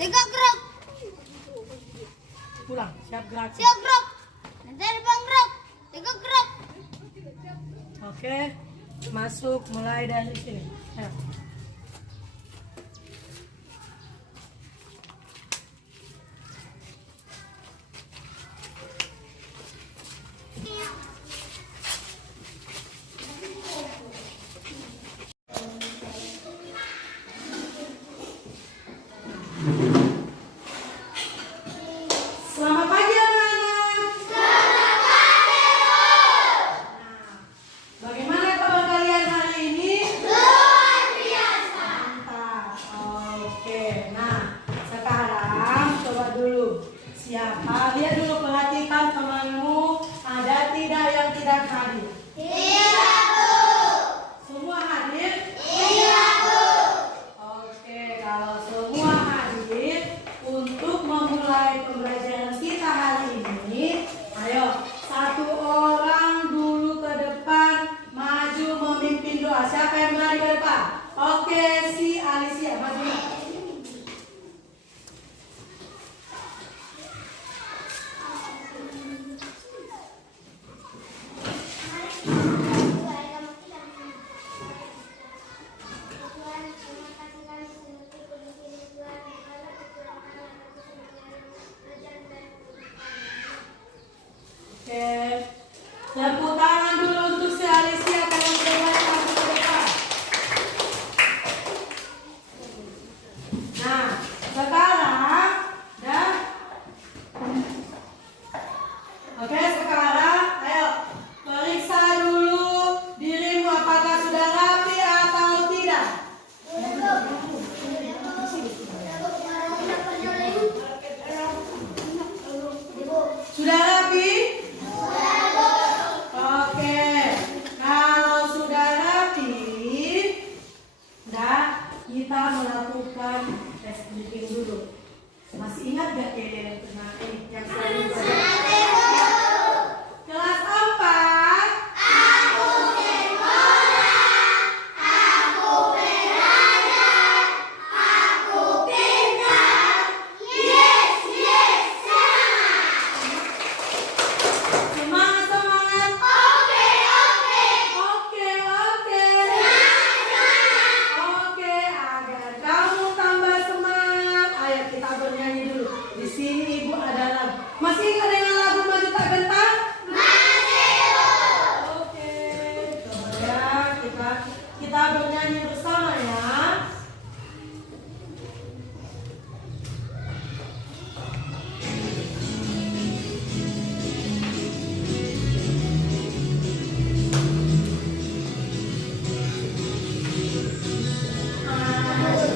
Tegak gerak. Pulang, siap gerak. Siap gerak. Nanti depan gerak. Tegak gerak. Oke, masuk mulai dari sini. Ayo. Selamat pagi anak-anak. Selamat pagi, Bu. Bagaimana kabar kalian hari ini? Luar biasa. Mantap. Oke, nah sekarang coba dulu. Siapa? Lihat dulu, perhatikan temanmu. Ada tidak yang tidak hadir? Iya, Bu. Semua hadir? Iya, Bu. Oke, kalau semua hadir, untuk memulai pembelajaran kita hari ini, ayo satu orang dulu ke depan, maju memimpin doa. Siapa yang berani ke depan? Oke, si Alicia, maju. Oke, tepuk tangan dulu untuk si Alicia karena sudah berani maju ke depan. Nah, sekarang, dah. Oke, sekarang, ayo periksa dulu dirimu apakah sudah rapi atau tidak. Sudah rapi? Oke, kalau sudah rapi, kita melakukan tes briefing dulu. Masih ingat gak yang pernah yang selalu kelas 4? Aku sekolah. Aku belajar. Aku pintar. Yes, yes, semangat. Semangat, semangat. Oke, oke. Oke, oke. Semangat. Oke, agar kamu tambah semangat, ayo kita bernyanyi dulu. Di sini ibu ada lagu. Masih ingat dengan lagu Maju Tak Gentar? Masih, Bu. Oke, coba ya kita bernyanyi bersama ya.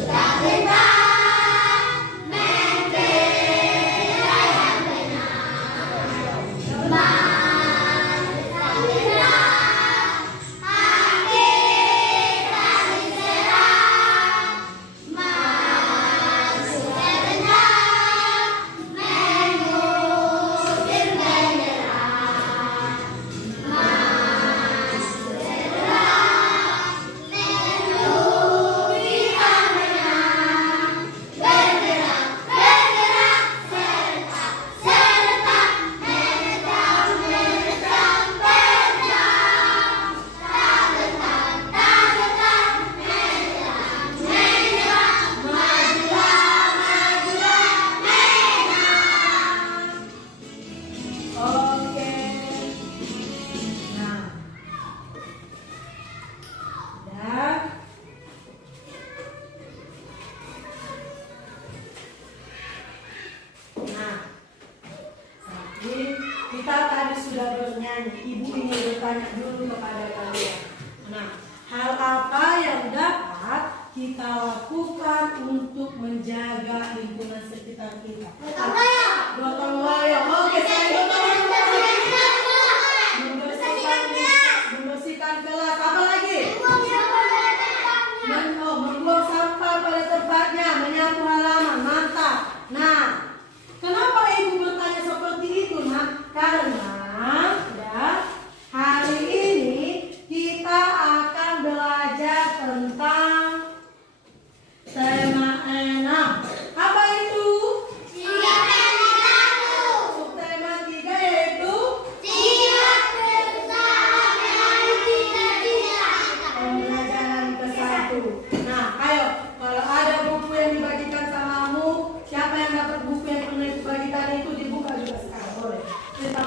Tak gentar, membela yang benar. Maju tak gentar, hati tak diserang. Maju tak gentar, mengusir menyerang. Maju terang, menuju kita menang. Bergerak, bergerak, serentak, serentak, menentang, menentang, berjuang. Tak gentar, menyerang, menyerang, majulah, majulah, menang. Oke. Nah, dan kita tadi sudah bernyanyi. Ibu ingin bertanya dulu kepada kalian. Nah, hal apa yang dapat kita lakukan untuk menjaga lingkungan sekitar kita? Gotong royong. Gotong royong. Oke, saya gotong royong. Membersihkan kelas. Apa lagi? Membuang sampah pada tempatnya, menyapu halaman. Mantap. Nah, kenapa ibu bertanya seperti itu, Nak? Karena ya, hari ini kita akan belajar tentang tema 6. Apa itu?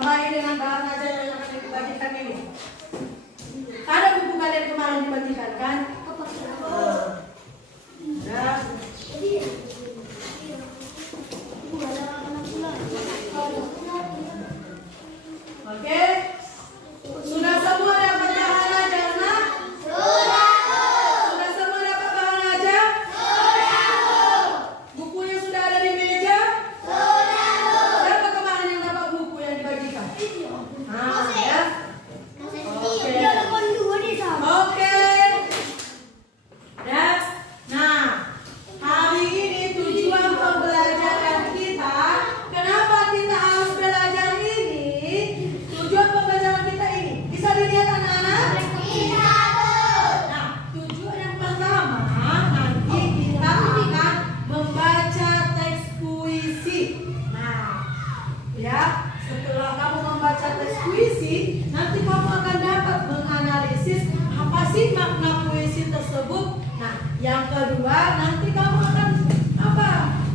Tambahin dengan bahan ajar yang akan dibagikan ini. Ada buku kalian kemarin dibagikan kan? Ya. Oke. Sudah semua dapat bahan ajarnya? Sudah semua dapat bahan ajar? Bukunya sudah ada di meja? Siapa kemarin yang dapat buku yang dibagikan? Nah, ya. Oke. Ya. Nah, hari ini tujuan pembelajaran kita, kenapa kita harus belajar ini? Tujuan pembelajaran kita ini, bisa dilihat anak-anak? Nah, tujuan yang pertama, nanti kita akan membaca teks puisi. Nah, ya, setelah kamu membaca teks puisi, nanti kamu akan dapat menganalisis apa sih makna puisi tersebut. Nah, yang kedua, nanti kamu akan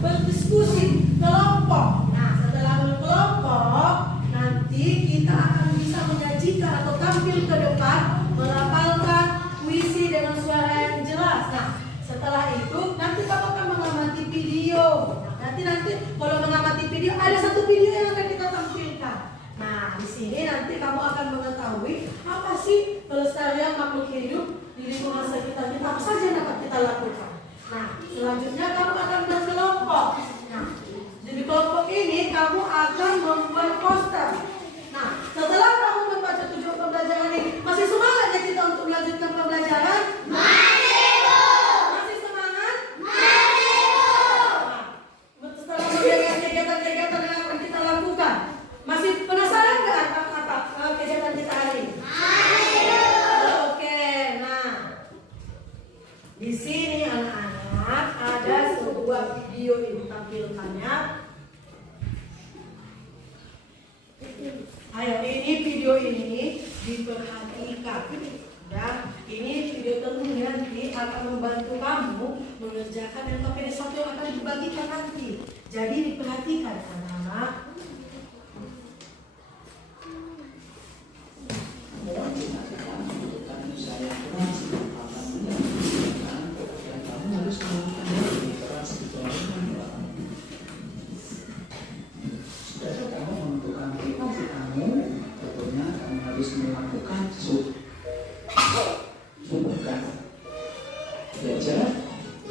berdiskusi kelompok. Nah, setelah berkelompok, nanti kita akan bisa menyajikan atau tampil ke depan melafalkan puisi dengan suara yang jelas. Nah, setelah itu nanti kamu akan mengamati video. Nah, nanti kalau mengamati video ada satu video yang akan kita tampilkan. Nah, di sini nanti kamu akan mengetahui apa sih pelestarian makhluk hidup di lingkungan sekitar kita, apa saja yang dapat kita lakukan. Nah, selanjutnya kamu akan berkelompok. Nah, di kelompok ini kamu akan membuat poster. Nah, setelah kamu membaca tujuan pembelajaran ini, masih semangat ya kita untuk melanjutkan pembelajaran? Masih semangat? Nah, setelah melihat kegiatan-kegiatan yang akan kita lakukan, masih penasaran nggak apa kegiatan kita hari ini? Oke, nah di sini anak-anak ada sebuah video yang tampilkannya. Ayo, ini video ini diperhatikan. Ya, ini video tentunya nanti akan membantu kamu mengerjakan LKPD 1 yang akan dibagikan nanti. Jadi diperhatikan anak-anak.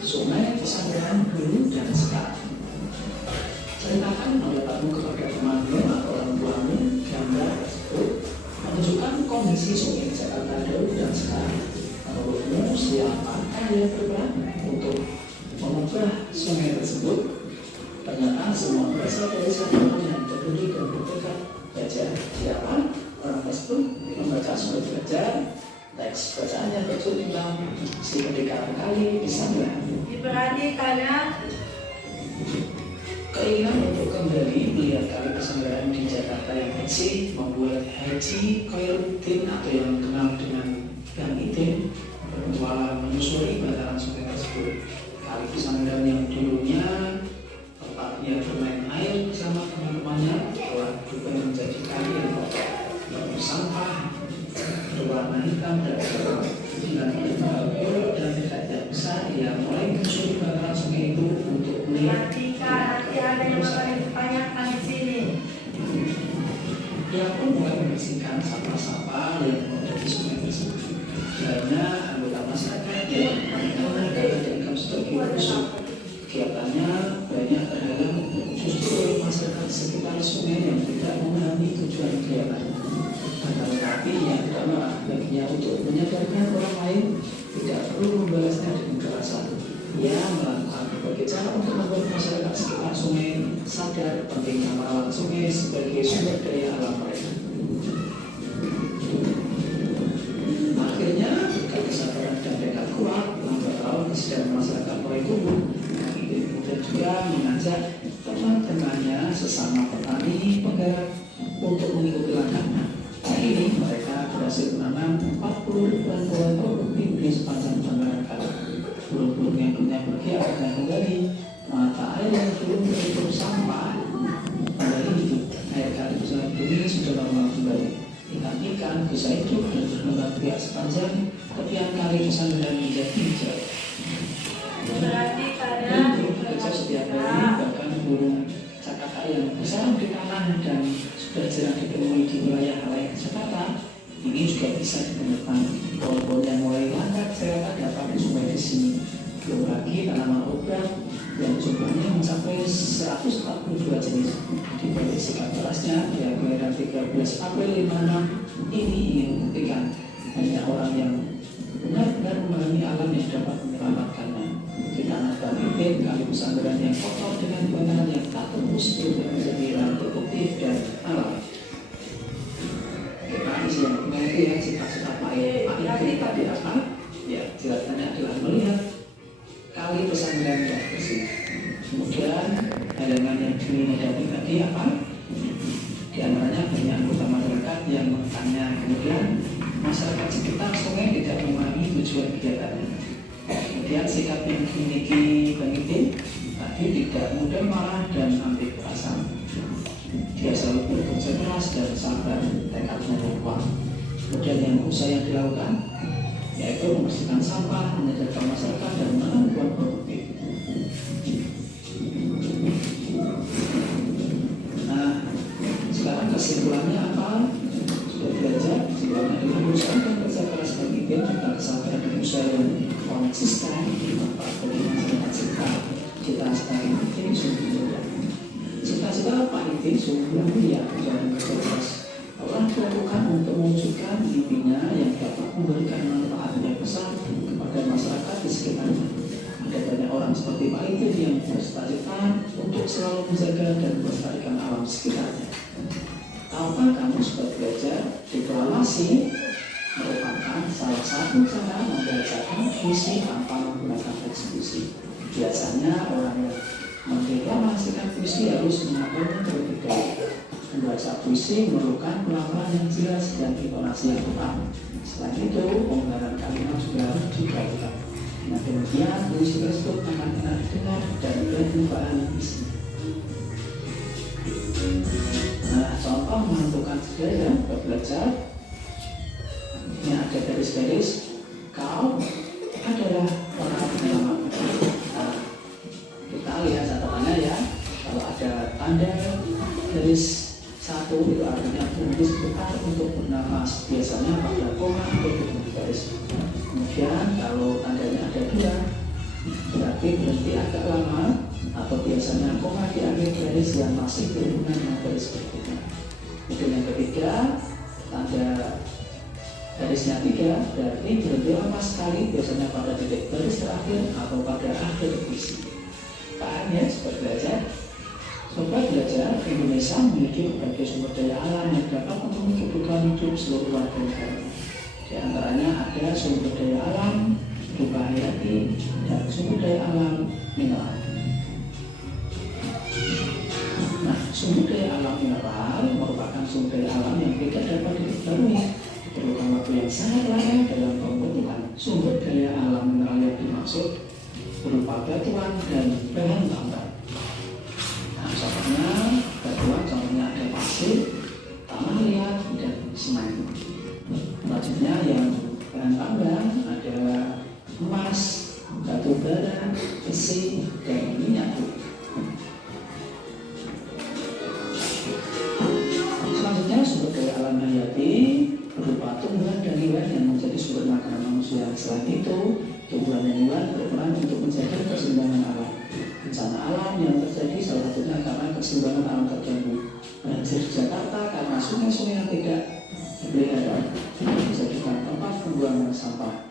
Sungai Pesantren dulu dan sekarang. Ceritakan pendapatmu kepada temanmu atau orang tuamu. Gambar tersebut menunjukkan kondisi sungai Jakarta dulu dan sekarang. Menurutmu siapakah yang berperan untuk mengubah sungai tersebut? Ternyata semua berasal dari satu yang berdiri dan bertekad belajar. Siapa orang tersebut? Membaca surat belajar. Teks bacaannya berjudul Si Pendekar Kali Pesantren. Diperhatikan ya. Keinginan untuk kembali melihat kali pesantren di Jakarta yang bersih membuat Haji Khairuddin atau yang dikenal dengan Gang Idin berpetualang menyusuri bantaran sungai tersebut. Kali pesantren yang dulunya tempatnya bermain air bersama teman-temannya telah berubah menjadi kali yang kotor, penuh sampah, berwarna hitam dan gelap. Dengan berbagai dan tidak besar, ia mulai menyusuri bantaran sungai itu untuk melihat. Nanti ada yang akan ditanyakan di sini. Ia pun mulai membersihkan sampah-sampah yang menutup di sungai tersebut. Banyak anggota masyarakat yang mengenal dan sebagai musuh. Kegiatannya banyak terhalang justru oleh masyarakat sekitar sungai yang tidak memahami tujuan kegiatan. Tetapi yang utama baginya untuk menyadarkan orang lain tidak perlu membalasnya dengan kekerasan. Ia melakukan berbagai cara untuk membuat masyarakat sekitar sungai sadar pentingnya merawat sungai sebagai sumber daya alam mereka. Akhirnya, berkat kesadaran dan tekad kuat, lambat laun kesadaran masyarakat mulai tumbuh. Kemudian juga mengajak teman-temannya sesama petani penggarap untuk mengikuti langkahnya. Kali ini mereka berhasil menanam 40 ribuan pohon produktif di sepanjang bantaran kali. Burung-burung yang dulunya pergi akan kembali. Mata air yang dulu begitu sampah kembali hidup. Air kali bisa bumi sudah normal kembali. Ikan-ikan bisa hidup dan berkembang biak sepanjang tepian kali Pesanggerahan menjadi hijau. Berarti pada Burung bekerja setiap hari, bahkan burung cakata yang bersarang di tanah dan sudah jarang ditemui di wilayah halayak Jakarta, ini juga bisa ditemukan. Pohon-pohon yang mulai langka ternyata dapat dijumpai di sini. Belum lagi tanaman obat yang jumlahnya mencapai 142 jenis. Di balik sikap kerasnya, yang kelahiran 13 April 56 ini ingin membuktikan hanya orang yang benar-benar memahami alam yang dapat menyelamatkannya. Di tanah Bangkit, kali Pesanggerahan yang kotor dengan bangunan yang tak tembus itu menjadi lahan produktif dan alam. Kita isi yang mengerti ya, sifat-sifat lain tadi apa? Ya, jelasnya adalah melihat kali Pesanggerahan yang bersih. Kemudian halangan yang dihadapi tadi apa? Di antaranya banyak anggota masyarakat yang menekannya. Kemudian masyarakat sekitar sungai tidak memahami tujuan kegiatannya. Kemudian sikap yang dimiliki Bangkit tadi tidak mudah marah dan anti kekerasan. Dia selalu bekerja keras dan sabar, tekadnya kuat. Kemudian yang usaha yang dilakukan yaitu membersihkan sampah, menyadarkan masyarakat dan menanam produktif. Nah, sekarang kesimpulannya apa? Sudah belajar, kesimpulannya adalah berusaha dan kerja keras Bangkit serta kesabaran dan usaha yang konsisten bermanfaat bagi masyarakat sekitar. Cita-cita ini sungguh mulia. Cita-cita Pak Itin sungguh mulia dan kerja keras telah dilakukan untuk mewujudkan mimpinya yang dapat memberikan manfaat yang besar kepada masyarakat di sekitarnya. Ada banyak orang seperti Pak Itin yang bercita-cita untuk selalu menjaga dan melestarikan alam sekitarnya. Tahukah kamu sudah belajar deklarasi merupakan salah satu cara membacakan puisi tanpa menggunakan eksekusi. Biasanya orang yang mendeklarasikan puisi harus mengaturnya terlebih dahulu. Membaca puisi memerlukan pelafalan yang jelas dan intonasi yang tepat. Selain itu, penggunaan kalimat juga harus diperhatikan. Dengan demikian, puisi tersebut akan enak didengar dan berperubahan isi. Nah, contoh menentukan budaya belajar. Ini ada garis-garis. Kau adalah orang penyelamat. Nah, kita lihat catatannya ya. Kalau ada tanda garis satu itu artinya berhenti sebentar untuk bernafas. Biasanya pada koma atau di garis. Kemudian kalau tandanya ada dua, berarti berhenti agak lama atau biasanya koma di akhir garis yang masih berhubungan dengan garis berikutnya. Kemudian yang ketiga, tanda garisnya 3, berarti berhenti lama sekali, biasanya pada titik garis terakhir atau pada akhir puisi. Paham ya, sobat belajar? Sobat belajar, Indonesia memiliki berbagai sumber daya alam yang dapat memenuhi kebutuhan hidup seluruh warga negara. Di antaranya ada sumber daya alam berupa hayati dan sumber daya alam mineral. Nah, sumber daya alam mineral merupakan sumber daya alam yang tidak dapat diperbarui. Diperlukan waktu yang sangat lama dalam pembentukan. Sumber daya alam mineral yang dimaksud berupa batuan dan bahan tambang. Nah, contohnya batuan, contohnya ada pasir, tanah liat, dan semen. Selanjutnya yang bahan tambang ada emas, batu bara, besi, dan minyak bumi. Selanjutnya sumber daya alam hayati berupa tumbuhan dan hewan yang menjadi sumber makanan manusia. Selain itu, tumbuhan dan hewan berperan untuk menjaga keseimbangan alam. Bencana alam yang terjadi salah satunya karena keseimbangan alam terganggu. Banjir di Jakarta karena sungai-sungai yang tidak dipelihara dijadikan tempat pembuangan sampah.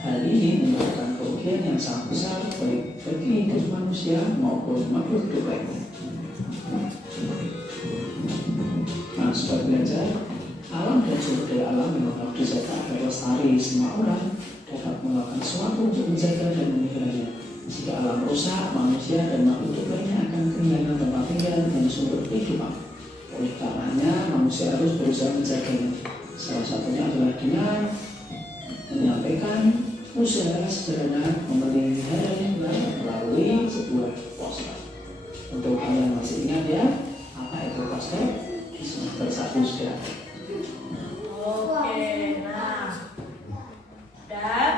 Hal ini menyebabkan kerugian yang sangat besar baik bagi hidup manusia maupun makhluk hidup lainnya. Nah, sobat belajar, alam dan sumber daya alam memang harus dijaga agar lestari. Semua orang dapat melakukan sesuatu untuk menjaga dan memeliharanya. Jika alam rusak, manusia dan makhluk hidup lainnya akan kehilangan tempat tinggal dan sumber kehidupan. Oleh karenanya, manusia harus berusaha menjaganya. Salah satunya adalah dengan menyampaikan usaha sederhana memelihara lingkungan melalui sebuah poster. Untuk kalian masih ingat ya, apa itu poster? Di semester 1 sekarang. Oke, nah. Dan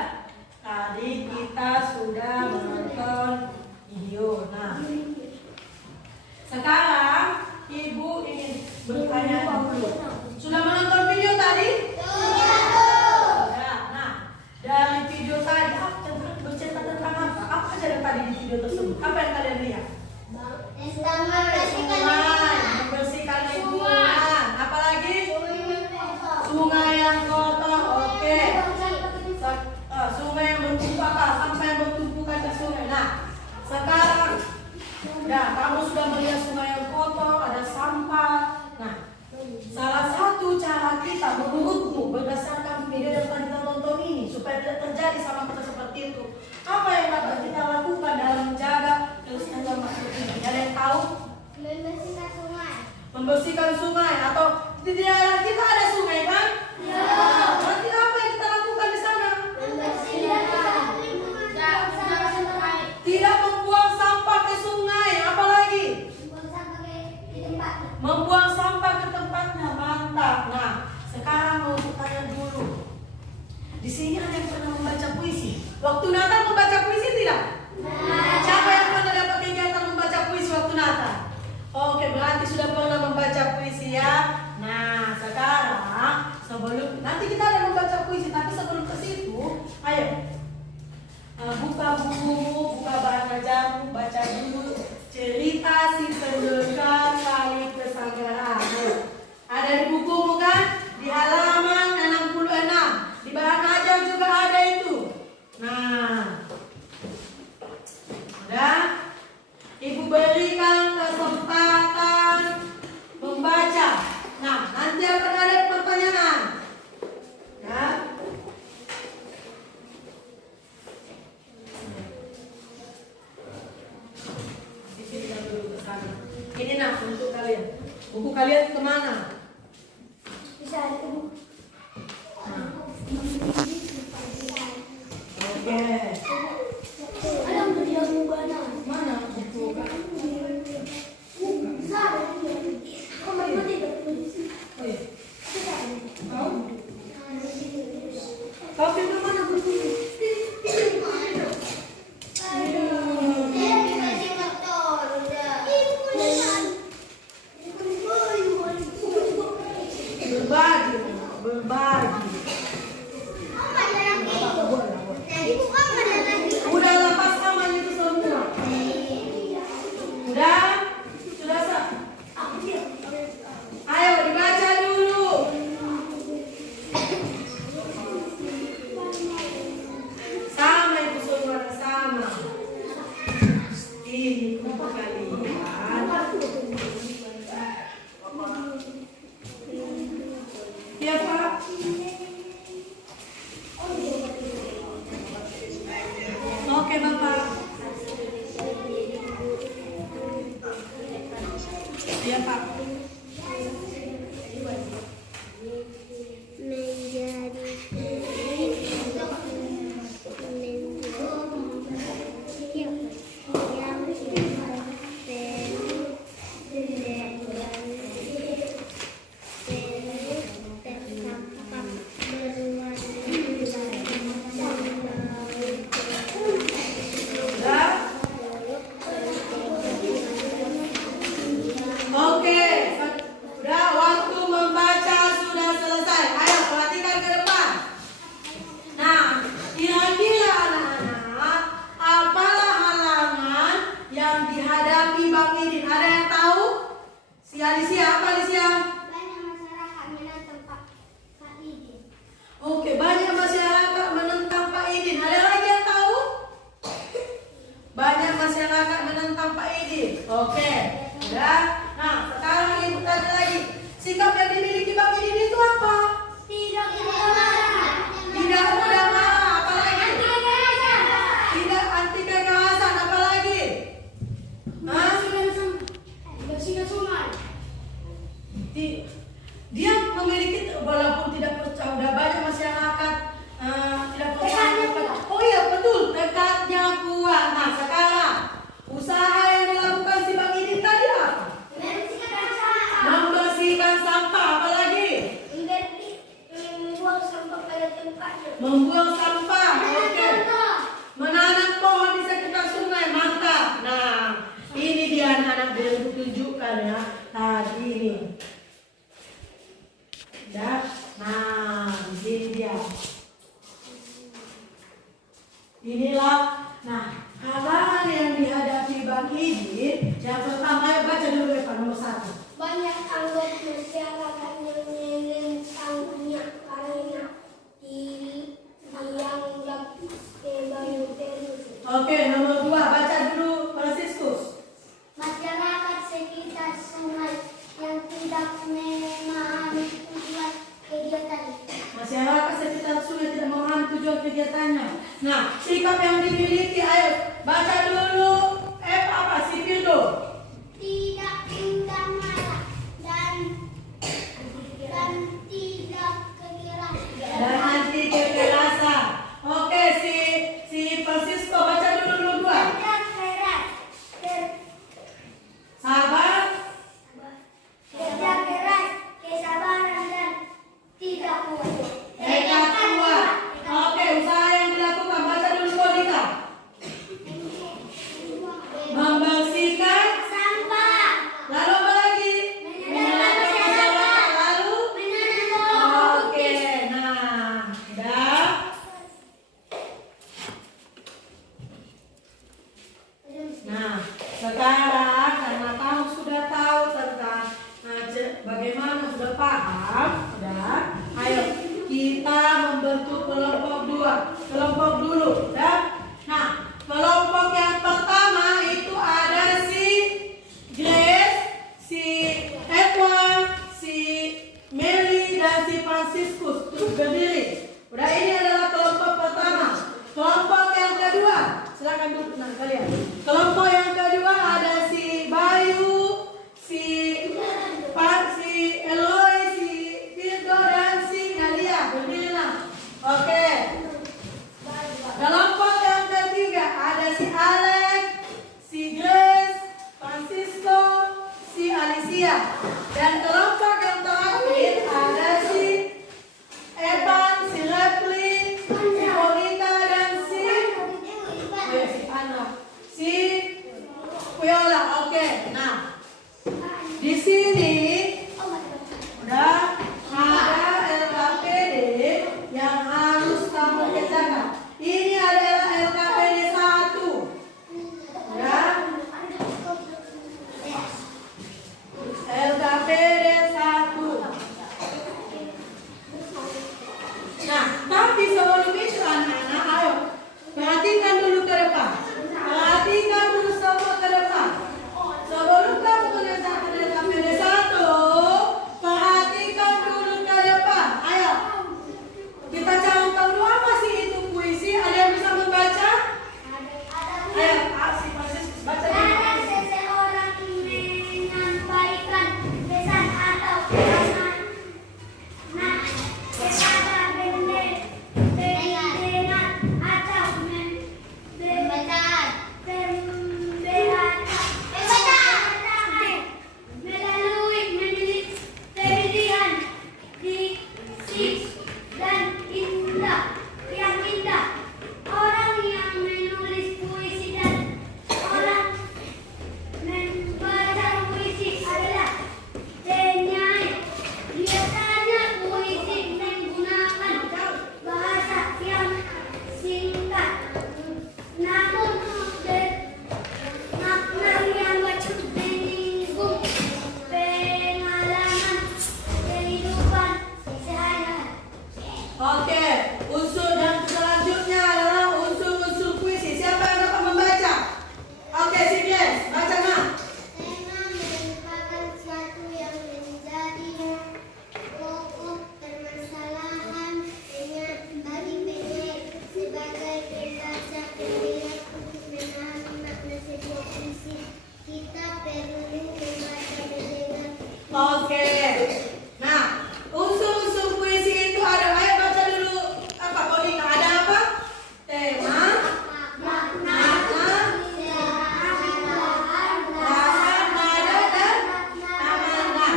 tadi kita sudah menonton video. Nah, sekarang Ibu ingin bertanya dulu. Sudah menonton video tadi? Ya, nah, dari video tadi bercerita tentang apa? Apa saja yang tadi di video tersebut? Apa yang kalian lihat? Membersihkan lingkungan. Apalagi? Sungai yang kotor. Oke. Sungai yang bertumpu apa? Sampah yang bertumpukan di sungai. Nah, sekarang ya, kamu sudah melihat sungai yang kotor, ada sampah. Nah, salah satu cara kita menurutmu berdasarkan video yang tadi kita tonton ini supaya tidak terjadi sama kita seperti itu, apa yang dapat kita lakukan dalam menjaga kelestarian makhluk ini? Ada yang tahu? Membersihkan sungai atau di daerah kita ada sungai kan? Ya. Berarti apa yang kita lakukan di sana? Tidak membuang sampah ke sungai, apalagi? Membuang sampah ke tempatnya, mantap. Nah, sekarang mau tanya dulu. Di sini ada yang pernah membaca puisi? Waktu Natal membaca puisi tidak? Siapa yang pernah dapat kegiatan membaca puisi waktu Natal? Oke, berarti sudah pernah membaca puisi ya. Nah, sekarang sebelum nanti kita ada membaca puisi, tapi sebelum ke situ, ayo buka bukumu, buka bahan ajarmu, baca dulu cerita si pendekar kali Pesanggerahan. Ada di bukumu kan? Di halaman 66. Di bahan ajar juga ada itu. Nah, udah? Ibu berikan kesempatan membaca. Nah, nanti akan ada pertanyaan. Ya. Ini nah untuk kalian. Buku kalian kemana? Bisa ada buku. Nah. Oke. Ada video mana? Mana buku? Kok mereka tidak Mau? Kau pindah mana buku? Berbagi. Udah lepas aman itu semua. Udah? Sudah sah? Ayo dibaca dulu. Sama itu semua sama. Ini buku kalian. Ya Pak. Oke Bapak. Ya Pak. Oke, sudah waktu membaca sudah selesai. Ayo perhatikan ke depan. Nah, kira-kira anak-anak, apalah halangan yang dihadapi Bang Idin? Ada yang tahu? Si Alicia, apa Alicia? Banyak masyarakat menentang Pak Idin. Oke, banyak masyarakat menentang Pak Idin. Ada lagi yang tahu? Banyak masyarakat menentang Pak Idin. Oke, sudah. Nah, sekarang Ibu tanya lagi. Sikap yang dimiliki Bang Idin itu apa? Tidak mudah marah. Tidak mudah marah. Apa lagi? Tidak anti kekerasan. Apa lagi? Hah? Bersihkan sungai. Dia memiliki, walaupun tidak percaya, udah banyak masyarakat tidak percaya. Oh iya betul, tekadnya kuat. Nah sekarang usaha yang dilakukan si Bang Idin tadi apa? Membersihkan sampah. Membersihkan Ibu tunjukkan ya. Tadi ini. Udah. Nah, di sini dia. Inilah. Nah, halangan yang dihadapi Bang Idin. Yang pertama, baca dulu ya Pak, nomor 1. Banyak anggota masyarakat yang menentangnya karena dianggap sebagai teroris. Oke, nomor 2, baca dulu Fransiskus. Masyarakat sekitar sungai yang tidak memahami tujuan kegiatan. Masyarakat sekitar sungai tidak memahami tujuan kegiatannya. Nah, sikap yang dimiliki, ayo baca dulu. Sipildo. Tidak indah marah dan tidak kekerasan. Dan anti kekerasan. Oke, si Francisco baca dulu 2. Kerja keras, Sabar. kerja keras, kesabaran dan tidak kuat. Tekad kuat. Oke, usaha yang dilakukan, baca dulu Monica. Membersihkan Sampah, lalu apa lagi? menjaga kesehatan, Lalu menanam oke, nah, udah. Nah, sekarang karena kamu sudah tahu tentang bagaimana sudah paham, udah. Ayo kita membentuk kelompok 2. Kelompok dulu, udah. Nah, kelompok yang pertama itu ada si Grace, si Edward, si Meli dan si Franciscus. Terus berdiri. Udah, ini adalah kelompok pertama. Kelompok yang kedua, silakan duduk kalian. Kelompok yang kedua ada si Bayu, si Eloy, si Virgo dan si Nadia. Berdirilah. Oke. Kelompok yang ketiga ada si Alex, si Grace, Francisco, si Alicia. Dan kelompok yang terakhir ada si Evan, si Rapli, si Monica dan si Anna, si Viola. Oke. Nah, di sini udah ada LKPD yang harus kamu kerjakan. Ini adalah LKPD 1. Ya. LKPD 1. Nah, tapi sebelum itu anak-anak, ayo perhatikan dulu ke depan. Perhatikan dulu semua ke depan. Sebelum kamu mengerjakan LKPD 1, perhatikan dulu ke depan. Ayo. Kita cari tahu dulu apa sih itu puisi. Ada yang bisa membaca? Ayo, si Franciscus baca dulu. cara seseorang menyampaikan pesan atau pesan kepada pendengar atau melalui pemilihan diksi dan yang indah. Orang yang menulis puisi dan orang membaca puisi adalah penyair. Biasanya puisi menggunakan bahasa yang singkat, namun makna yang menyinggung pengalaman kehidupan sehari-hari. Oke, unsur yang selanjutnya adalah unsur-unsur puisi. Siapa yang dapat membaca? Oke, si Grace, baca Mak. Tema merupakan suatu yang menjadi pokok permasalahan bagi penyair sebagai pembaca pemilihan untuk memahami makna sebuah puisi. Kita perlu membaca mendengar. Oke. Nah, unsur-unsur puisi itu ada. Ayo baca dulu. Apa Monica? Ada apa? Tema, Makna, bahasa, nada, dan makna.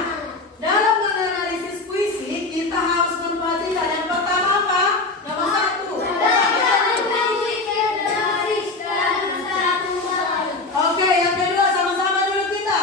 Dalam menganalisis puisi, kita harus memperhatikan yang pertama apa? Nomor 1. Oke, yang kedua sama-sama dulu kita.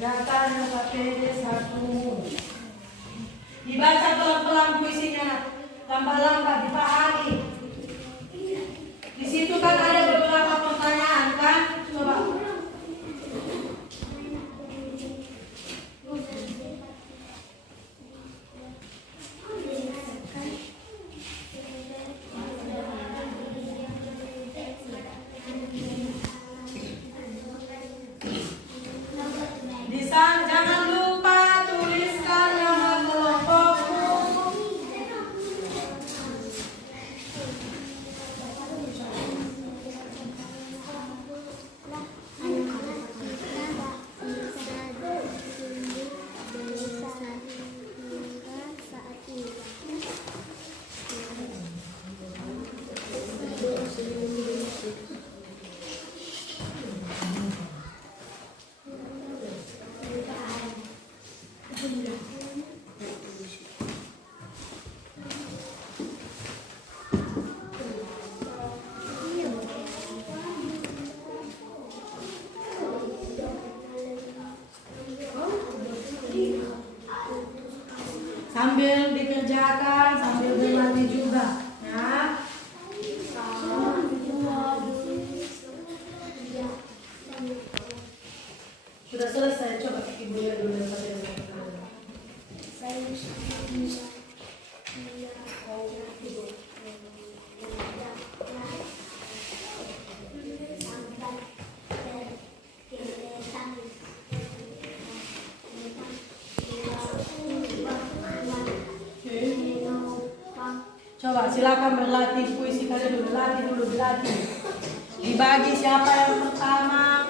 Kerjakan KPD 1. Dibaca pelan-pelan puisinya, lambat-lambat dipahami. Di situ kan ada beberapa pertanyaan kan? Coba. Jangan lupa tuliskan nama kelompokmu. Sambil dikerjakan, sambil berlatih juga, ya. Sudah selesai, coba Ibu lihat dulu Coba silakan berlatih puisi kalian dulu, berlatih. Dibagi siapa yang pertama.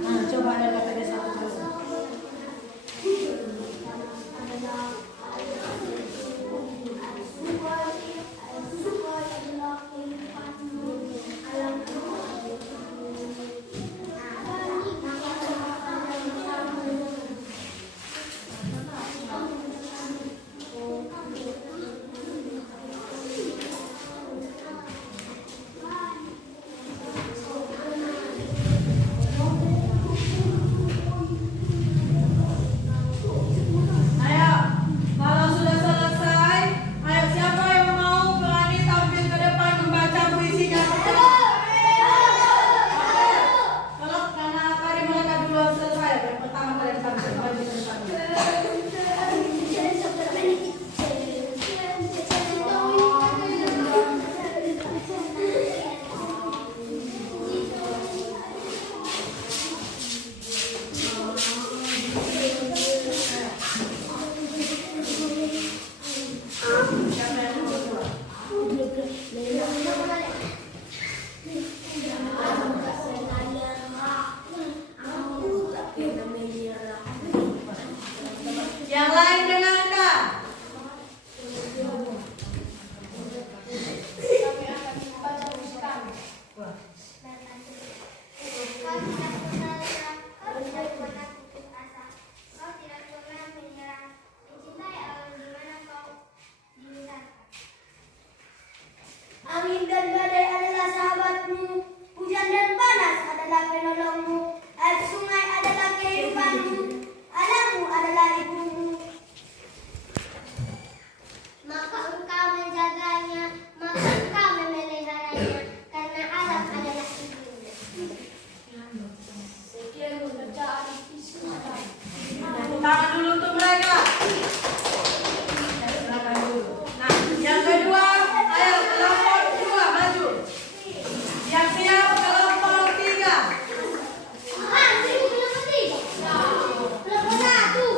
Nah, coba ada KPD 1. Yang lain dengarkan. Angin dan badai adalah sahabatmu, hujan dan panas adalah penolongmu, air sungai adalah kehidupanmu, anakmu adalah ibumu. Maka engkau menjaganya, maka engkau memeliharanya, karena alam adalah ibunya. Sekian bacaan Bismillah. Tangan dulu untuk mereka. Nah, yang kedua, ayo kelompok 2 maju. Yang siap kelompok 3. Ayo cepat.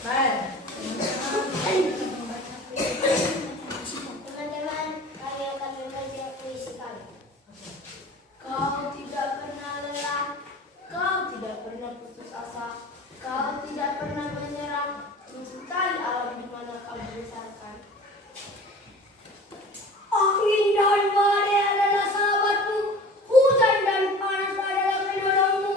Baik. Teman-teman, kami akan membaca puisi kami. Kau tidak pernah lelah, kau tidak pernah putus asa, kau tidak pernah menyerah, mencintai alam di mana kau dibesarkan. Angin dan badai adalah sahabatmu, hujan dan panas adalah penolongmu,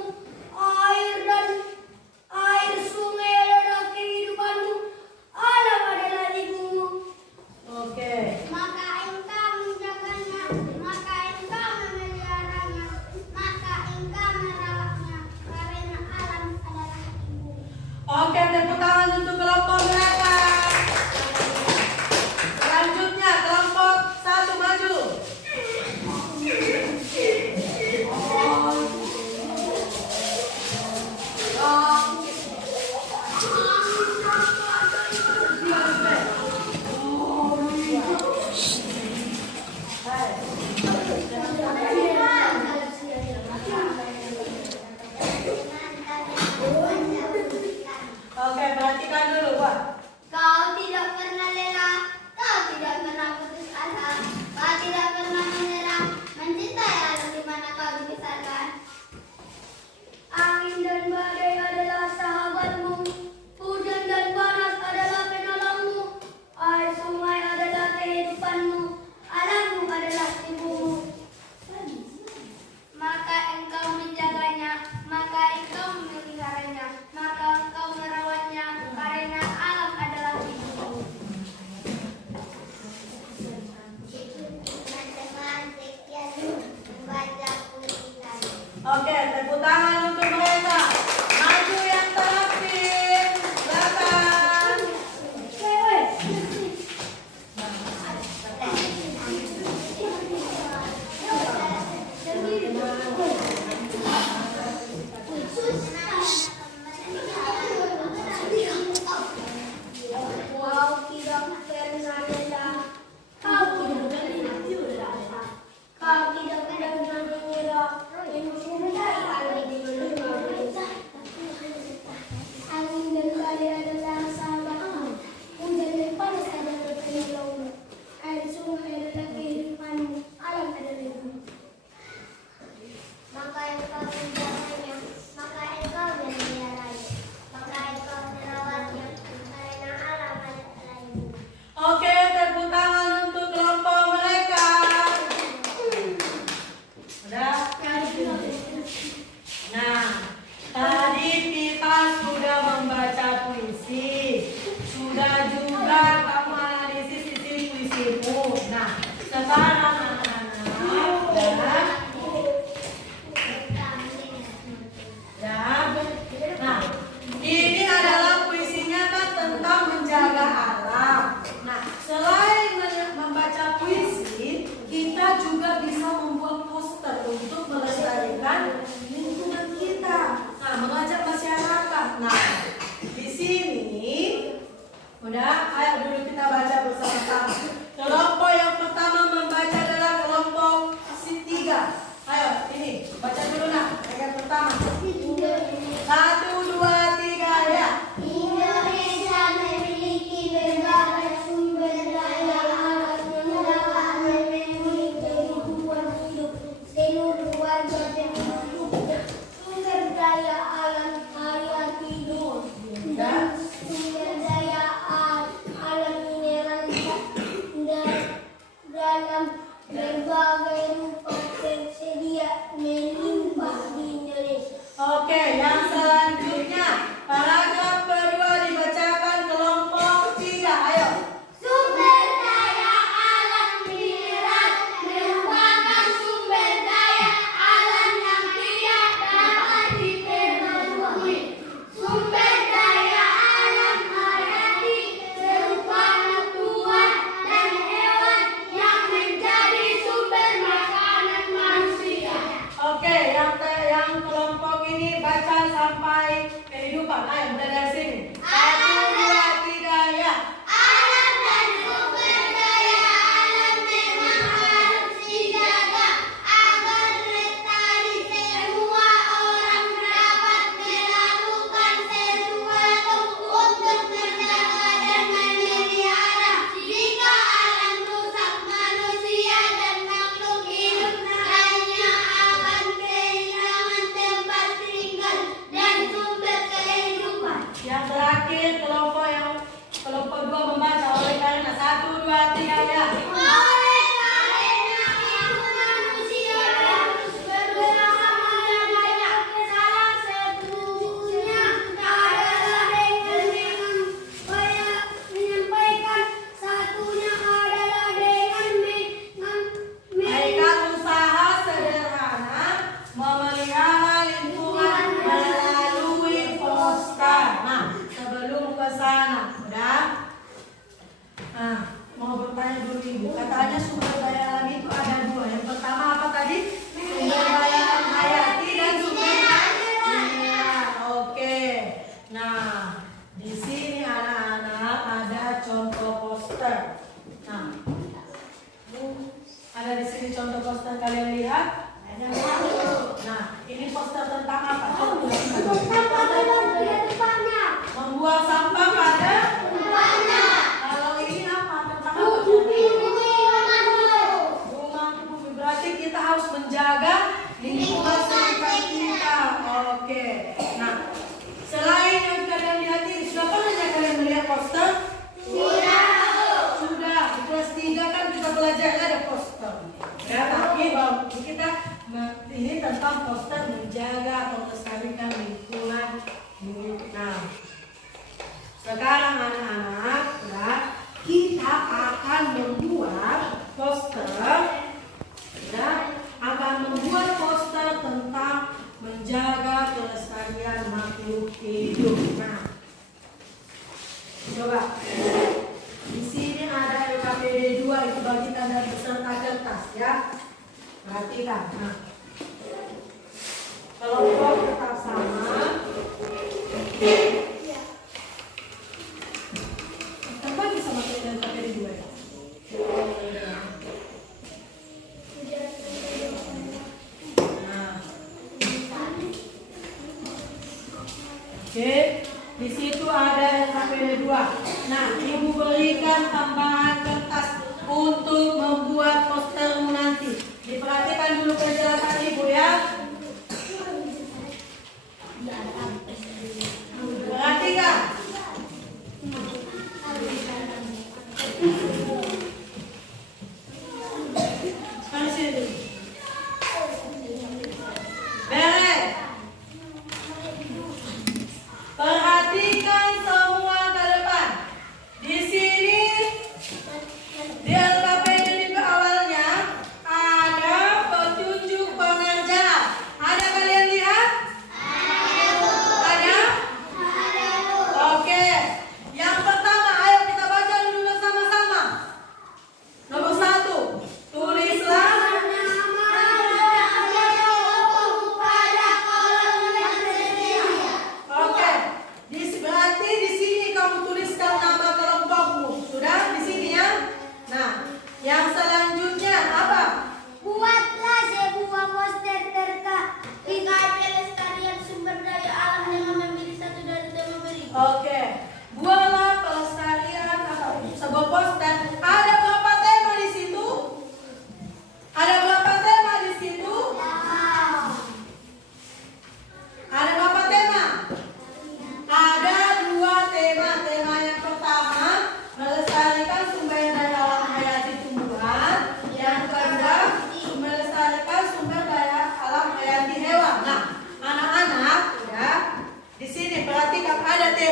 Oke, yang selanjutnya paragraf kedua dibacakan kelompok 3. Ayo. Sumber daya alam mineral merupakan sumber daya alam yang tidak dapat diperbarui. Sumber daya alam hayati berupa tumbuhan dan hewan yang menjadi sumber makanan manusia. Oke, yang kelompok ini baca sampai kehidupan. Ayo, mulai dari sini. 1, 2, 3, ya. Alam dan sumber daya alam memang harus dijaga agar lestari. Semua orang dapat melakukan sesuatu untuk menjaga dan memelihara. Jika alam rusak, manusia dan makhluk hidup lainnya akan kehilangan tempat tinggal dan sumber kehidupan. Yang terakhir kelompok 2 membaca oleh karena 1, 2, 3, ya. Oleh karena itu manusia harus berusaha menjaga. Salah satunya adalah dengan menyampaikan. Satunya adalah dengan Baikkan usaha sederhana memelihara lingkungan melalui poster. Nah, sebelum ke sana, udah? Nah, mau bertanya dulu Ibu. Katanya sumber daya alam itu ada 2. Yang pertama apa tadi? Sumber daya alam hayati dan sumber mineral. Oke. Nah, di sini anak-anak ada contoh poster. Nah, ada di sini contoh poster, kalian lihat? Nah, ini poster tentang apa? Coba membuang sampah pada kalau ini apa? Tentang apa? Rumah bumi. Berarti kita harus menjaga lingkungan sekitar kita. Oke. Nah, selain yang kalian lihat ini, sudah pernah kalian melihat poster? Sudah. Di kelas 3 kan kita belajar ada poster. Ya, tapi kita ini tentang poster menjaga atau melestarikan lingkungan. Nah, sekarang anak-anak, ya, kita akan membuat poster, ya, akan membuat poster tentang menjaga kelestarian makhluk hidup. Nah, coba. Di sini ada LKPD 2 itu bagikan dari beserta kertas, ya. Perhatikan. Nah, kelompok tetap sama. Kenapa bisa pakai LKPD 2 ya? Nah, oke. Di situ ada LKPD 2. Nah, Ibu berikan tambahan kertas untuk membuat postermu nanti. Diperhatikan dulu penjelasan Ibu, ya. Perhatikan. Beres. Perhatikan semua ke depan. Di sini di LKPD awalnya ada petunjuk pengerjaan.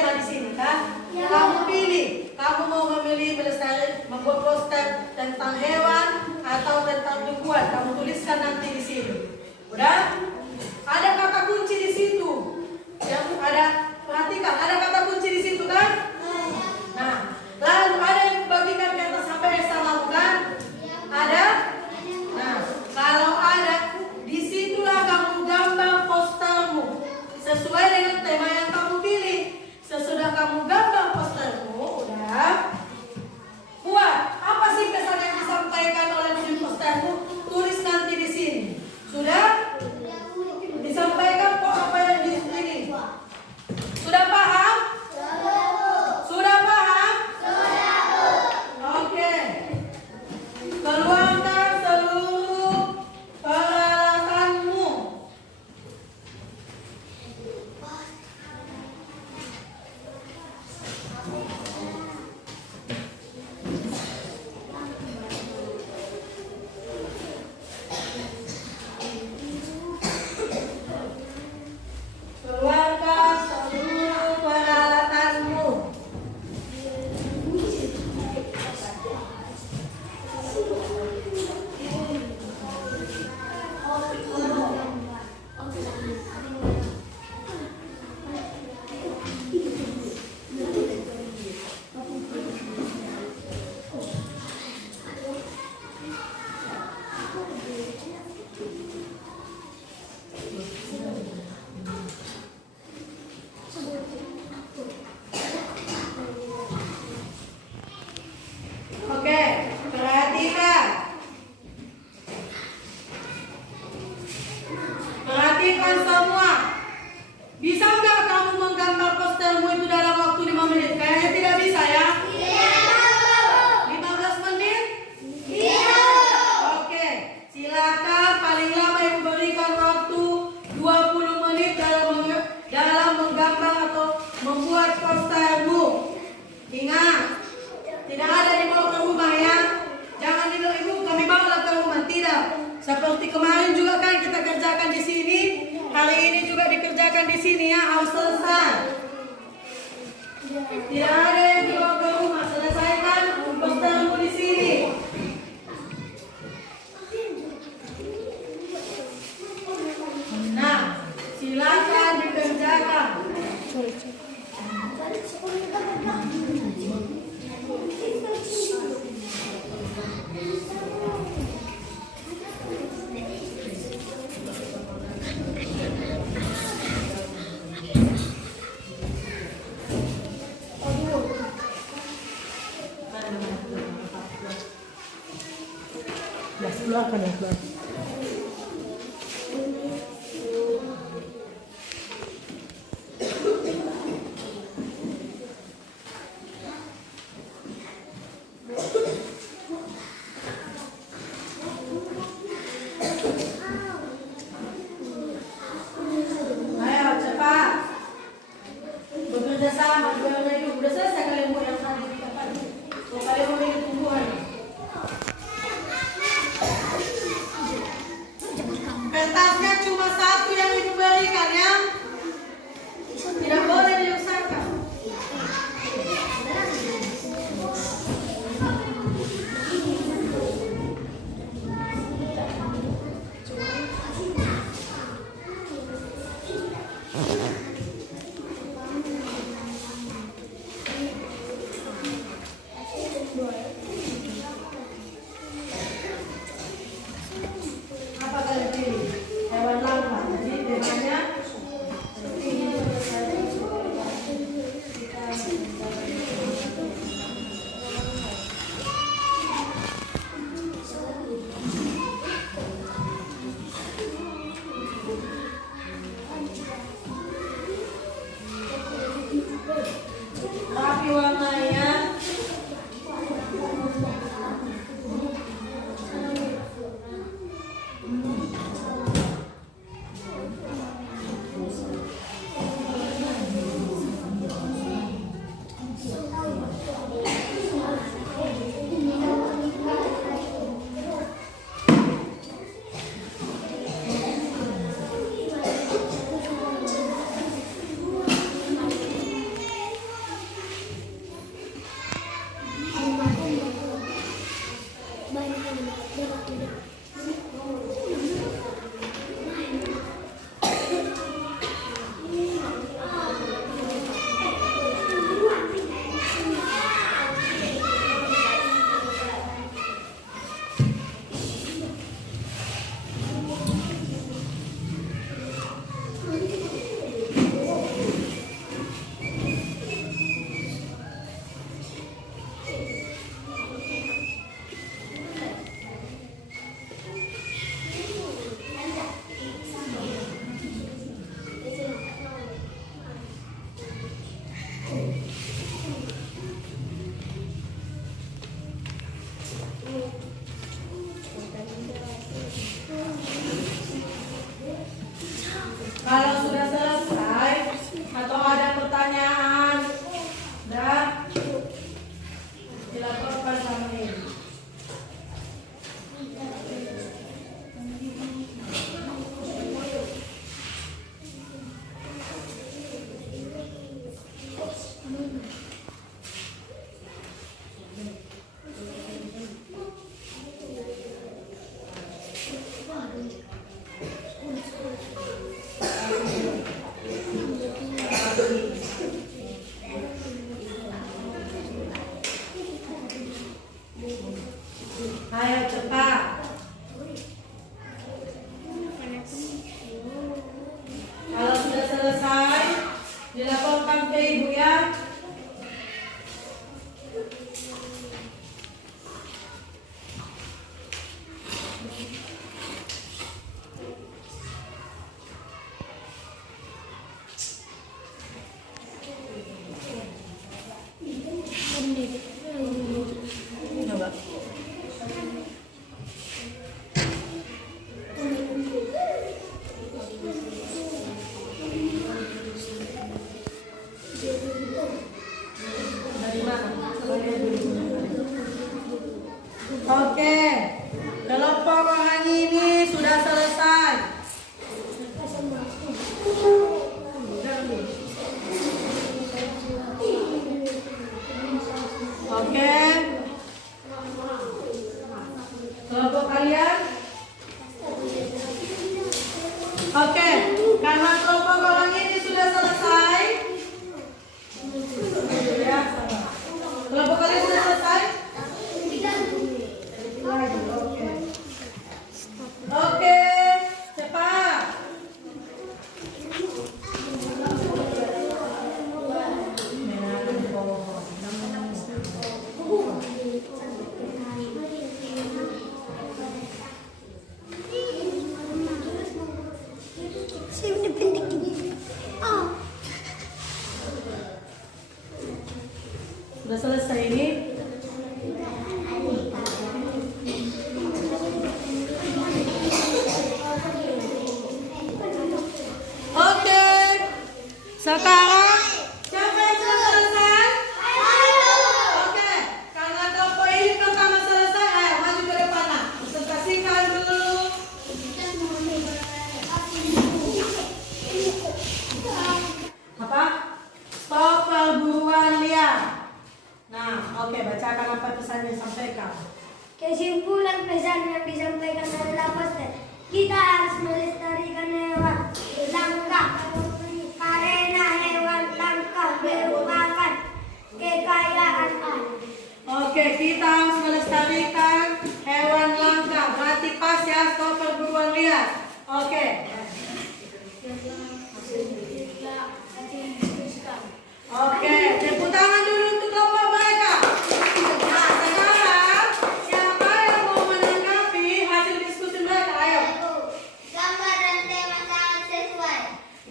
tema di sini kan? Kamu pilih, kamu mau memilih membuat poster tentang hewan atau tentang tumbuhan. Kamu tuliskan nanti di sini. Udah? Ada kata kunci di situ. Yang ada, perhatikan, ada kata kunci di situ kan? Nah, lalu ada yang bagikan kata sampai sama bukan? Ada? Nah, kalau ada, disitulah kamu gambar postermu sesuai dengan tema yang kamu pilih. Sesudah kamu gambar postermu, udah buat apa sih pesan yang disampaikan oleh postermu? Tulis nanti di sini. Sudah? Disampaikan kok apa yang di sini? Sudah paham? Sudah paham? Oke. Keluarkan seluruh peralatanmu. Keluarkan seluruh peralatanmu. Oke, perhatikan. Perhatikan semua. Bisa nggak kamu menggambar postermu itu dalam waktu 5 menit? Kayaknya tidak bisa ya? 15 menit? Oke, silakan paling lama ibu berikan waktu 20 menit dalam menggambar atau membuat postermu. Ingat, tidak ada dibawa ke rumah ya. Jangan dibawa ibu, kami bawa ke rumah. Tidak. Seperti kemarin juga kan kita kerjakan di sini. Hari ini juga dikerjakan di sini ya. Harus selesai. Tidak ada yang dibawa ke rumah. Selesaikan postermu di sini. Nah, silakan dikerjakan. Keluarkan ya, keluar. Ayo cepat. Bekerja sama, udah selesai kalian buat yang tadi di tempat. Kalian mau bikin tumbuhan. Oke. Kelompok kalian? Oke, karena kelompok orang ini sudah selesai. Ya, kelompok kalian sudah selesai? Oke. Oke, cepat. Sudah selesai ini? Oke. Sekarang siapa yang sudah selesai? Oke. Karena kelompok ini pertama selesai, ayo maju ke depan. Presentasikan dulu. Apa? Stop perburuan liar. Nah, oke, bacakan apa pesan yang disampaikan. Kesimpulan pesan yang disampaikan adalah pasti kita harus melestarikan hewan langka karena hewan langka merupakan kekayaan alam. Oke, kita harus melestarikan hewan langka. Berarti pas ya, stop perburuan liar. Oke. Oke, tepuk tangan dulu untuk kelompok mereka. Nah, sekarang siapa yang mau menanggapi hasil diskusi mereka? Ayo. Gambar dan tema sangat sesuai.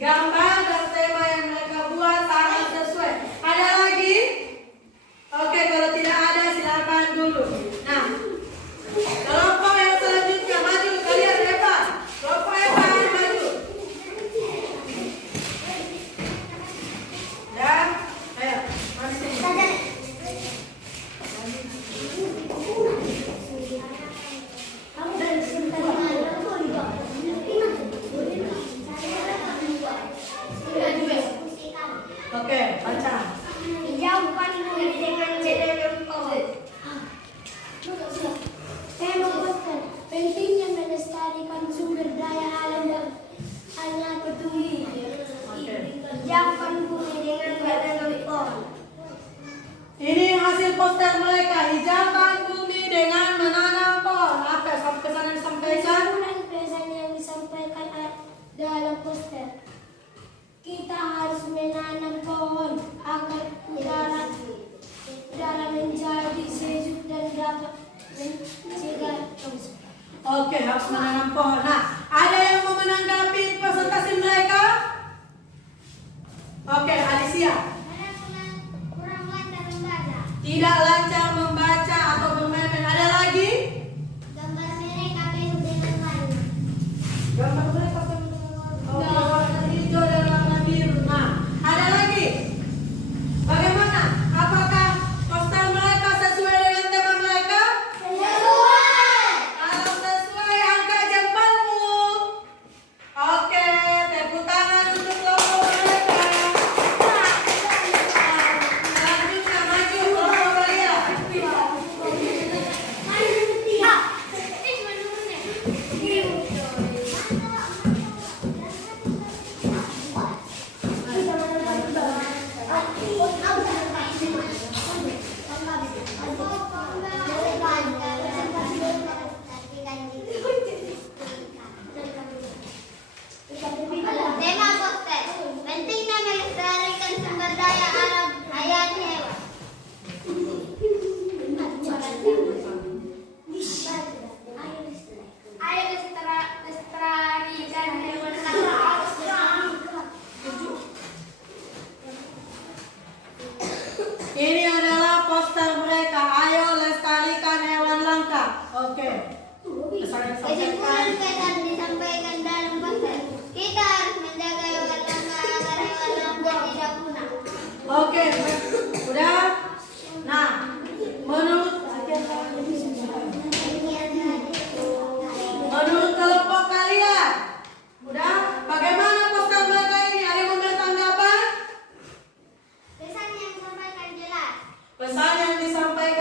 Gambar dan tema yang mereka buat sangat sesuai. Ada lagi? Oke, kalau tidak ada silakan dulu. Nah, kelompok yang selanjutnya maju kalian depan. Kelompok Evan maju. Dan ayo, mari sini. Oke, baca. Jauhkan bumi dengan medan empon. Tema poster pentingnya melestarikan sumber daya alam dan hanya peduli. Jauhkan bumi dengan medan empon. Ini hasil poster mereka. Hijaukan bumi dengan menanam pohon. Apa pesan yang disampaikan? Kesimpulan pesan yang disampaikan dalam poster. Kita harus menanam pohon agar udara menjadi sejuk dan dapat mencegah kerusakan. Oke, harus menanam pohon. Nah, ada yang mau menanggapi presentasi mereka? Oke, Alicia. Kurang lancar membaca. Tidak lancar membaca atau bermain-main. Ada lagi? Gambar mereka penuh dengan warna. Gambar mereka penuh dengan warna. Oke, warna hijau dan warna biru. Nah, ada lagi? Bagaimana? Apakah poster mereka sesuai dengan tema mereka? Kalau sesuai, angkat jempolmu. Oke, tepuk tangan untuk kelompok mereka. Selanjutnya maju kelompok kalian. Tema poster pentingnya melestarikan sumber daya alam hayati hewan. Ayo lestarikan hewan langka. Ini adalah poster mereka. Ayo lestarikan hewan langka. Oke. Pesan yang Kesimpulan disampaikan. pesan disampaikan dalam poster. Kita harus menjaga hewan langka agar hewan langka tidak punah. Oke, udah. Nah, menurut kelompok kalian, udah. Bagaimana poster mereka ini? Ada yang memberi tanggapan? Pesan yang disampaikan jelas. Pesan yang disampaikan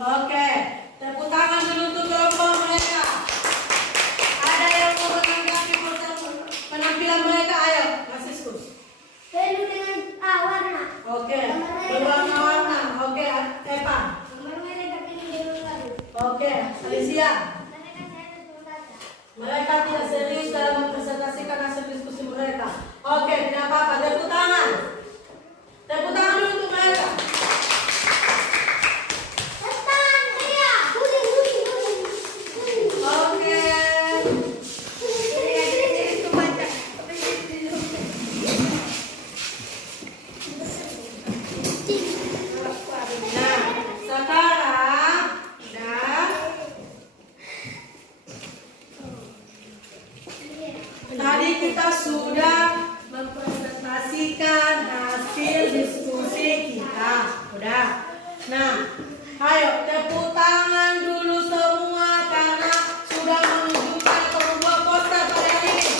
Oke, tepuk tangan dulu untuk kelompok mereka. Ada yang mau menanggapi penampilan mereka? Ayo, Mas Iskus. Penuh dengan warna. Oke, berwarna-warna. Oke, Epa. Gambar merah tapi ini belum baru. Oke, Alicia. Mereka saya harus membaca. Mereka tidak serius dalam mempresentasikan hasil diskusi mereka. Oke, tidak apa-apa. Tepuk tangan. Tepuk tangan dulu untuk mereka. Setan pria. Guling, guling, guling. Oke. Itu baca. Nah, sekarang tadi kita sudah mempresentasikan hasil diskusi kita. Udah. Nah, ayo tepuk tangan dulu semua karena sudah menunjukkan atau membuat poster pada hari ini.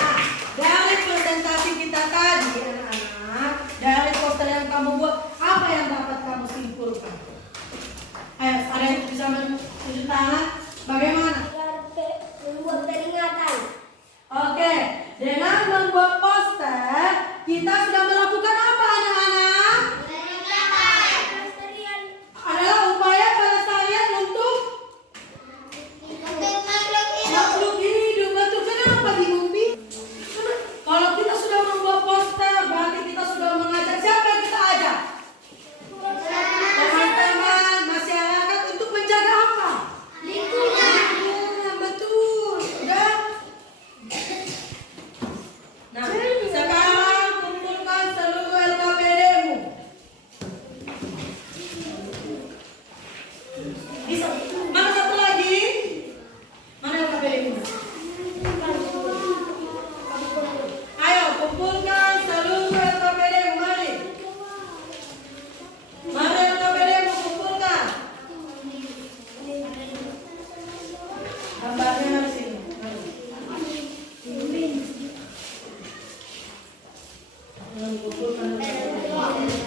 Nah, dari presentasi kita tadi anak-anak, dari poster yang kamu buat, apa yang dapat kamu simpulkan? Ayo, ada yang bisa menunjuk tangan? Bagaimana? Membuat peringatan. Oke, dengan membuat poster, kita sudah melakukan apa anak-anak? Pelestarian Adalah upaya pelestarian untuk makhluk hidup. Betul, kenapa diumbi? Kalau kita sudah membuat poster, berarti kita sudah mengajak. Siapa yang kita ajak? Teman-teman, masyarakat untuk menjaga apa? lingkungan. Lingkungan, betul. Udah? Nah, sekarang kumpulkan seluruh LKPD-mu. Bisa. Mana satu lagi? Mana LKPD-mu? Ayo, kumpulkan seluruh LKPD-mu. Mari. Mari LKPD-mu kumpulkan. Gambarnya harus ini. Mari. Kumpulkan LKPD-mu.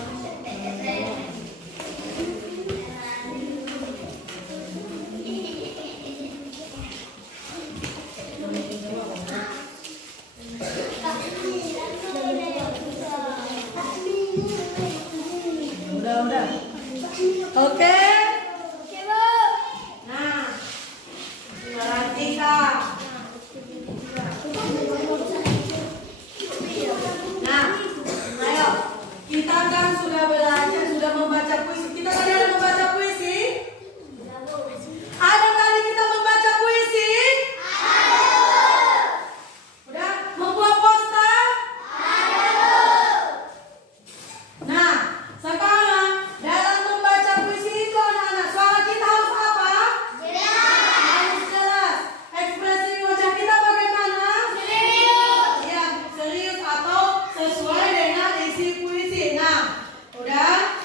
Udah. Oke. Nah, perhatikan. Nah, ayo. Kita kan sudah belajar, sudah membaca puisi. Kita tadi ada membaca puisi? Ada tadi kita membaca puisi? Udah? Membuat poster? Nah, sekarang dalam membaca puisi itu anak-anak, suara kita harus apa? Harus jelas. Ekspresi wajah kita bagaimana? Ya, serius atau sesuai dengan isi puisi. Nah, udah?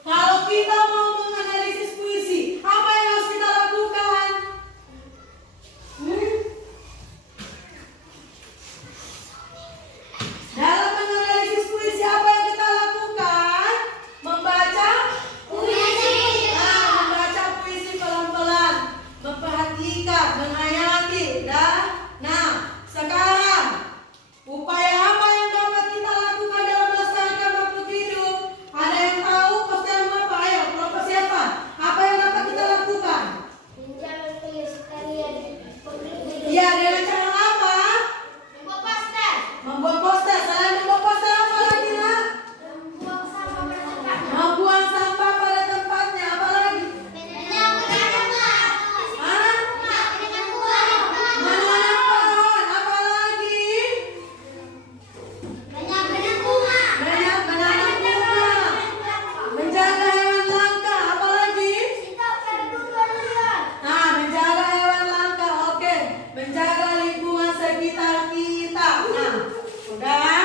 Kalau kita mau menganalisis puisi, apa yang harus kita lakukan? Dalam menganalisis puisi apa yang kita lakukan? Membaca puisi. Nah, membaca puisi pelan-pelan, memperhatikan, menghayati. Nah, sekarang upaya apa yang dapat kita lakukan dalam melestarikan makhluk hidup? Ada yang tahu poster apa? Ayo, kelompok siapa? Apa yang dapat kita lakukan? Menjaga pelestarian makhluk hidup. Ya, dengan cara apa? Membuat poster. Membuat poster. Selain membuat poster apa lagi, Nak? Membuang sampah pada tempatnya. Membuang sampah pada tempatnya. Apa lagi? Hah? Menanam pohon. Apa lagi? Menanam bunga. Menjaga hewan langka. Apa lagi? Nah, menjaga hewan langka. Oke. Menjaga lingkungan sekitar kita. Nah, udah.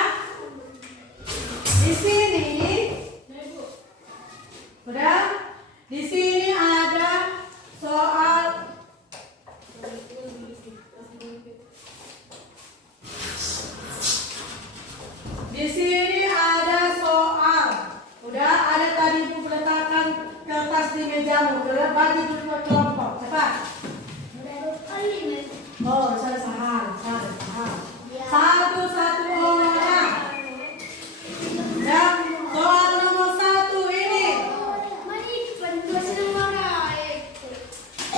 Di sini. Udah. Di sini ada soal. Di sini ada soal. Udah ada tadi peletakan di mejamu. Kalian bagi dulu ke kelompok. Cepat. Oh, saya saham. Satu-satu orang. Dan soal nomor 1 ini.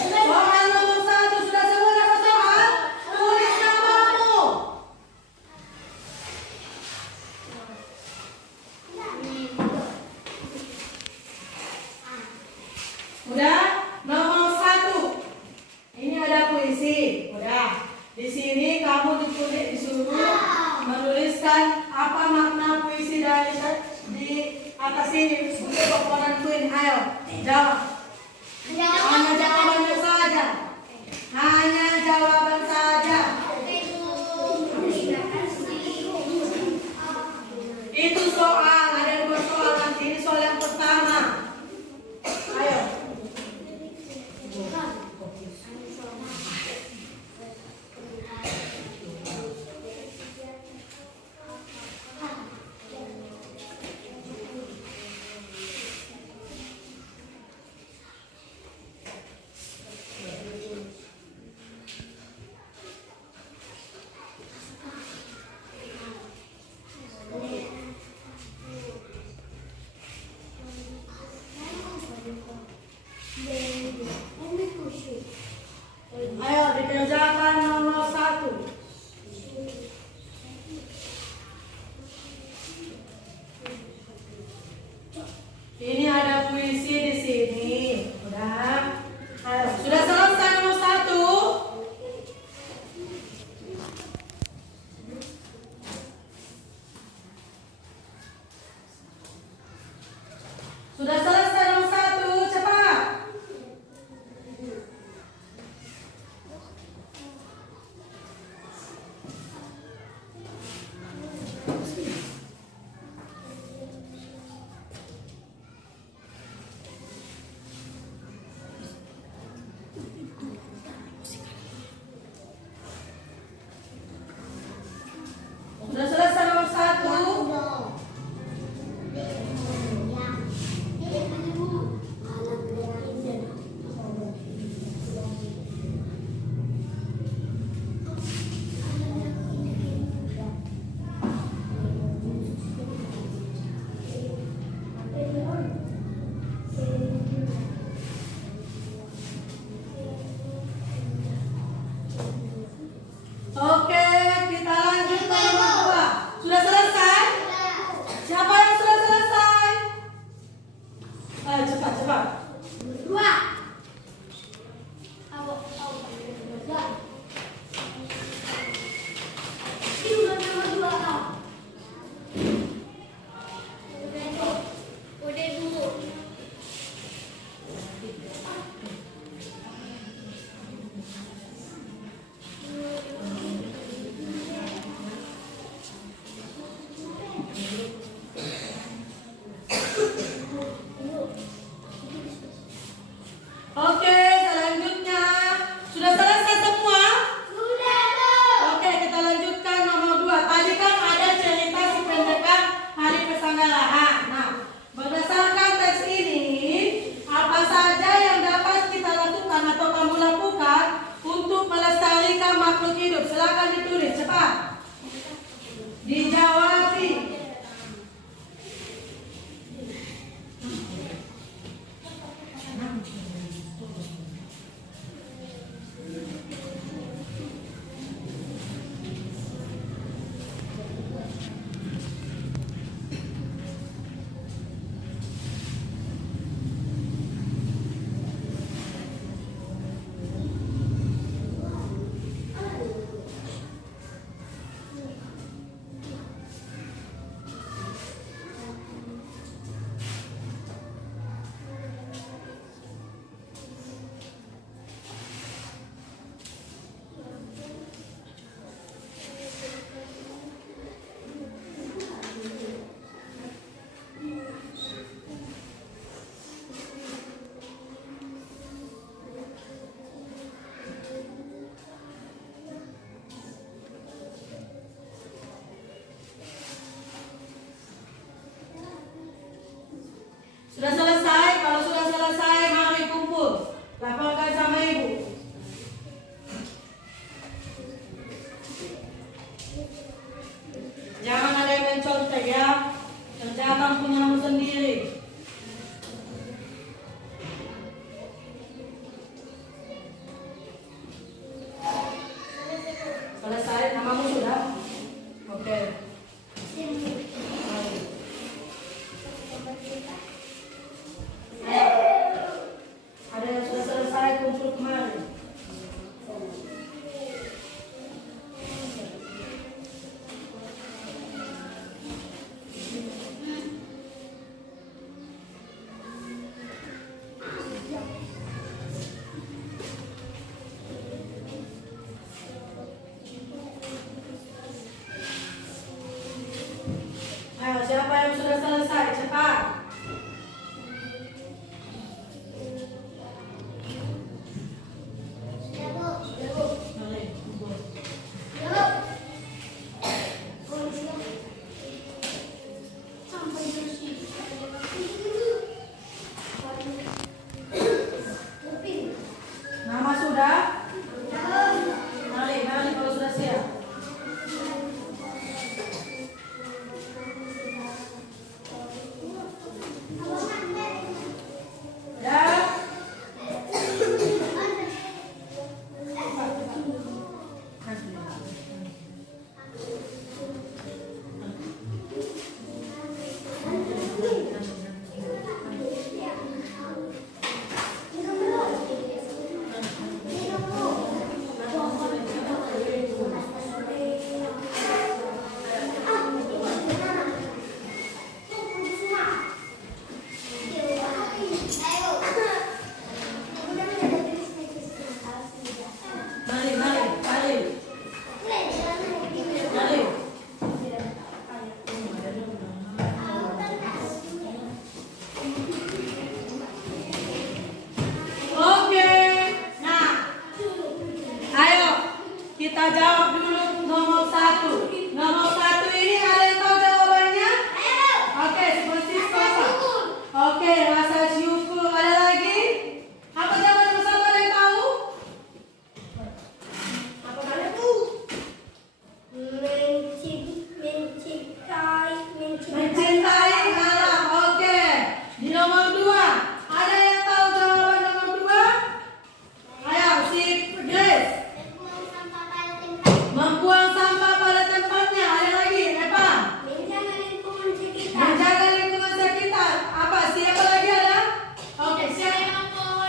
Soal nomor 1 sudah semua dapat soal? Tulis namamu. Udah? Nomor 1. Ini ada puisi. Udah. Di sini kamu disuruh menuliskan apa makna puisi dari di atas ini untuk komponen Queen. Ayo, jawab. Hanya jawabannya saja. Hanya jawaban saja. Itu soal, ada 2 soal nanti. Ini soal yang pertama. Ayo. Ayo dikerjakan nomor 1. Ini ada puisi di sini. Udah. Ayo, sudah selesai nomor 1. Sudah selesai nomor 1, cepat. Sudah selesai nomor 1. Oke, kita lanjut ke nomor 2. Sudah selesai? Siapa yang sudah selesai? Ayo cepat. Oke, selanjutnya sudah selesai semua? Oke, kita lanjutkan nomor 2. Tadi kan ada cerita si pendekan hari Pesanggarahan. Nah, berdasarkan teks ini, apa saja yang dapat kita lakukan atau kamu lakukan untuk melestarikan makhluk hidup? Silakan ditulis, cepat. Dijawabi. Sudah selesai? Kalau sudah selesai,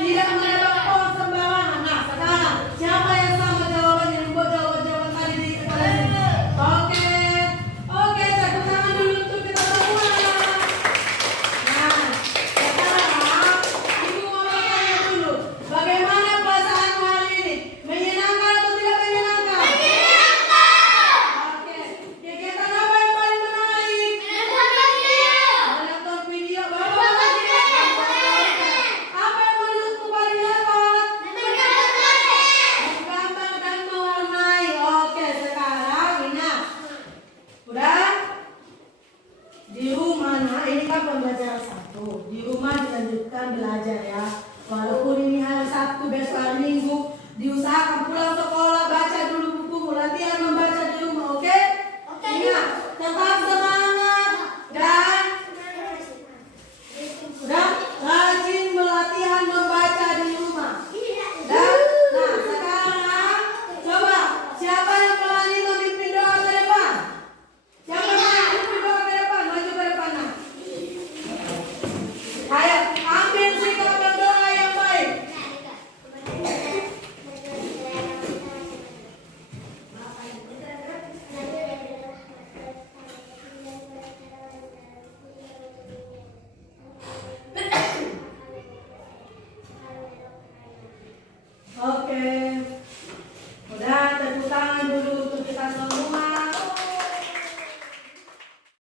Tidak menebak pohon sembarangan. Nah, sekarang siapa yang sama jawabannya? Yang buat jawaban tadi di kepala sini. Oke, tepuk tangan dulu untuk kita semua. Nah, sekarang ibu mau bertanya dulu, bagaimana perasaan hari ini? Menyenangkan atau tidak menyenangkan? Oke, kegiatan apa yang paling menarik? Menonton video. Bapak apa yang menurutmu paling hebat? Menggambar dan mewarnai. Oke, sekarang ingat. Udah? Di rumah, nah ini kan pembelajaran 1. Di rumah dilanjutkan belajar ya. Walaupun ini hari Sabtu, besok hari Minggu, diusahakan pulang